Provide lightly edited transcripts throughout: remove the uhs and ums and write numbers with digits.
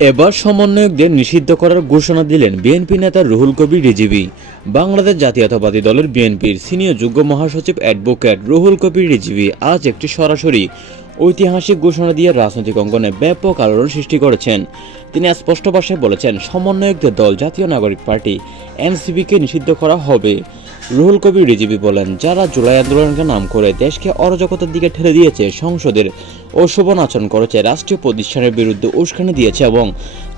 এবার সমন্বয়কদের নিষিদ্ধ করার ঘোষণা দিলেন বিএনপি নেতা রুহুল কবির রিজভী। বাংলাদেশ জাতীয়তাবাদী দলের বিএনপির সিনিয়র যুগ্ম মহাসচিব অ্যাডভোকেট রুহুল কবির রিজভী আজ একটি সরাসরি ঐতিহাসিক ঘোষণা দিয়ে রাজনৈতিক অঙ্গনে ব্যাপক আলোড়ন সৃষ্টি করেছেন। তিনি স্পষ্ট ভাষায় বলেছেন, সমন্বয়কদের দল জাতীয় নাগরিক পার্টি এনসিপিকে নিষিদ্ধ করা হবে। রুহুল কবির রিজভী বলেন, যারা জুলাই আন্দোলনকে নাম করে দেশকে অরাজকতার দিকে ঠেলে দিয়েছে, সংসদের অশোভন আচরণ করেছে, রাষ্ট্রীয় প্রতিষ্ঠানের বিরুদ্ধে উস্কানি দিয়েছে এবং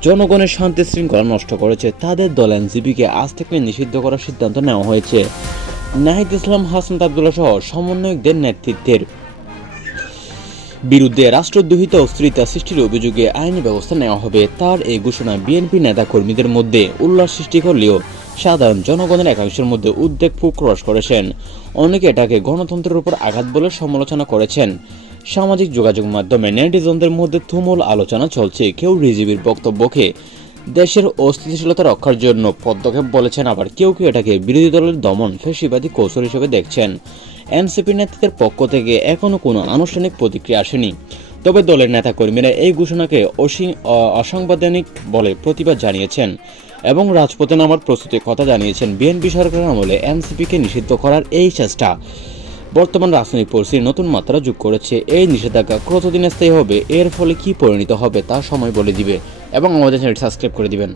জনগণের শান্তি শৃঙ্খলা নষ্ট করেছে, তাদের দল এনসিপিকে আজ থেকে নিষিদ্ধ করার সিদ্ধান্ত নেওয়া হয়েছে। নাহিদ ইসলাম, হাসনাত আবদুল্লাহ সহ সমন্বয়কদের নেতৃত্বের বিরুদ্ধে রাষ্ট্রদ্রোহিতা ও অস্থিরতা সৃষ্টির অভিযোগে আইনি ব্যবস্থা নেওয়া হবে। তার এই ঘোষণা বিএনপি নেতা কর্মীদের মধ্যে উল্লাস সৃষ্টি করলেও সাধারণ জনগণের একাংশের মধ্যে উদ্বেগ প্রকাশ করেছেন। অনেকে এটাকে গণতন্ত্রের উপর আঘাত বলে সমালোচনা করেছেন। সামাজিক যোগাযোগ মাধ্যমে নেটিজনদের মধ্যে তুমুল আলোচনা চলছে। কেউ রিজভীর বক্তব্যকে দেশের অস্থিতিশীলতা রক্ষার জন্য পদক্ষেপ বলেছেন, আবার কেউ কেউ এটাকে বিরোধী দলের দমন ফ্যাসিবাদী কৌশল হিসেবে দেখছেন। এনসিপি নেতৃত্বের পক্ষ থেকে এখনও কোনো আনুষ্ঠানিক প্রতিক্রিয়া আসেনি। তবে দলের নেতাকর্মীরা এই ঘোষণাকে অসাংবিধানিক বলে প্রতিবাদ জানিয়েছেন এবং রাজপথে নামার প্রস্তুতির কথা জানিয়েছেন। বিএনপি সরকারের আমলে এনসিপিকে নিষিদ্ধ করার এই চেষ্টা বর্তমান রাজনৈতিক পরিস্থিতির নতুন মাত্রা যোগ করেছে। এই নিষেধাজ্ঞা কতদিন স্থায়ী হবে, এর ফলে কি পরিণত হবে তা সময় বলে দিবে। এবং আমাদের চ্যানেলটি সাবস্ক্রাইব করে দিবেন।